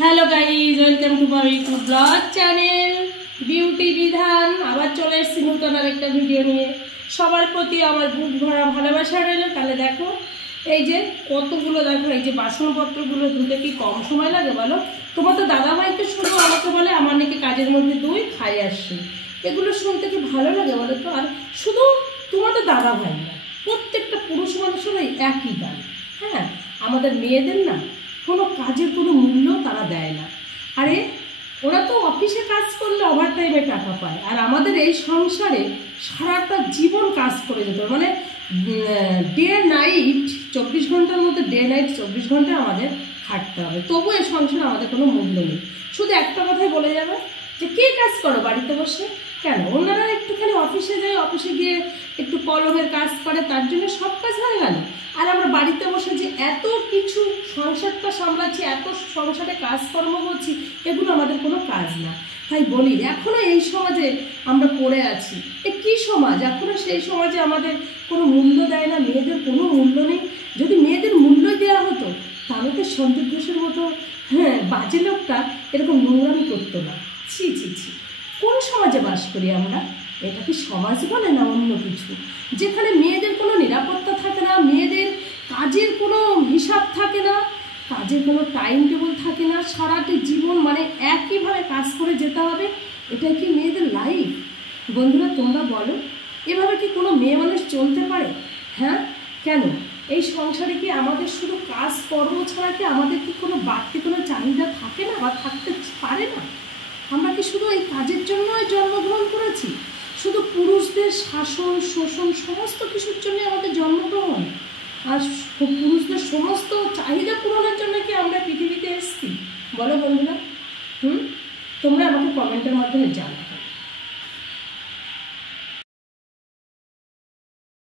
Hello guys, welcome to my YouTube blog channel beauty বিধান। আবার চলে এসেছি নতুন আরেকটা ভিডিও নিয়ে। সবার প্রতি আমার বুক ভরা ভালোবাসা রইল। তাহলে দেখো, এই যে কতগুলো, দেখো এই যে বাসনপত্রগুলো ধুতে কি কম সময় লাগে বলো? তোমার তো দাদাভাইকে শুধু আমাকে বলে আমার নাকি কাজের মধ্যে দুই খাই আসছে। এগুলো শুনতে কি ভালো লাগে বলো তো? আর শুধু তোমাদের দাদাভাই না, প্রত্যেকটা পুরুষ মানুষেরই একই গান। হ্যাঁ, আমাদের মেয়েদের না কোনো কাজের কোনো মূল্য তারা দেয় না। আরে ওরা তো অফিসে কাজ করলে ওভার টাইমে টাকা পায়, আর আমাদের এই সংসারে সারাটা জীবন কাজ করে যেতে হবে, মানে ডে নাইট 24 ঘন্টার মধ্যে ডে নাইট 24 ঘন্টা আমাদের খাটতে হবে। তবু এই সংসারে আমাদের কোনো মূল্য নেই। শুধু একটা কথাই বলে যাবে যে কে কাজ করো বাড়িতে বসে? কেন ওনারা একটুখানি অফিসে যায়, অফিসে গিয়ে একটু কলমের কাজ করে, তার জন্য সব কাজ হয়ে গেল। আর আমরা বাড়িতে বসে যে এত কিছু সংসারটা সামলাচ্ছি, এত সংসারে কাজকর্ম করছি, এগুলো আমাদের কোনো কাজ না। তাই বলি, এখনো এই সমাজে আমরা পড়ে আছি। এ কি সমাজ? এখনো সেই সমাজে আমাদের কোনো মূল্য দেয় না, মেয়েদের কোনো মূল্য নেই। যদি মেয়েদের মূল্য দেওয়া হতো তাহলে তো সন্দীপ ঘোষের মতো বাজে লোকটা এরকম নোংরামি করতো না। ছি ছি ছি, কোন সমাজে বাস করি আমরা? এটা কি সমাজ বলে না অন্য কিছু? যেখানে মেয়েদের কোনো নিরাপত্তা থাকে না, মেয়েদের কাজের কোনো হিসাব থাকে না, কাজের কোনো টাইম টেবিল থাকে না, সারাটি জীবন মানে একইভাবে কাজ করে যেতে হবে। এটাই কি মেয়েদের লাইফ? বন্ধুরা তোমরা বলো, এভাবে কি কোনো মেয়ে মানুষ চলতে পারে? হ্যাঁ, কেন এই সংসারে কি আমাদের শুধু কাজ কর্ম ছাড়া কি আমাদের কি কোনো বাড়তি কোনো চাহিদা থাকে না বা থাকতে পারে না? আমরা কি শুধু এই কাজের জন্যই জন্মগ্রহণ করেছি? শুধু পুরুষদের শাসন শোষণ সমস্ত কিছুর জন্য আমাদের জন্মগ্রহণ, আর পুরুষদের সমস্ত চাহিদা পূরণের জন্য কি আমরা পৃথিবীতে এসেছি? বলো বন্ধুরা। তোমরা আমাকে কমেন্টের মাধ্যমে জানাও।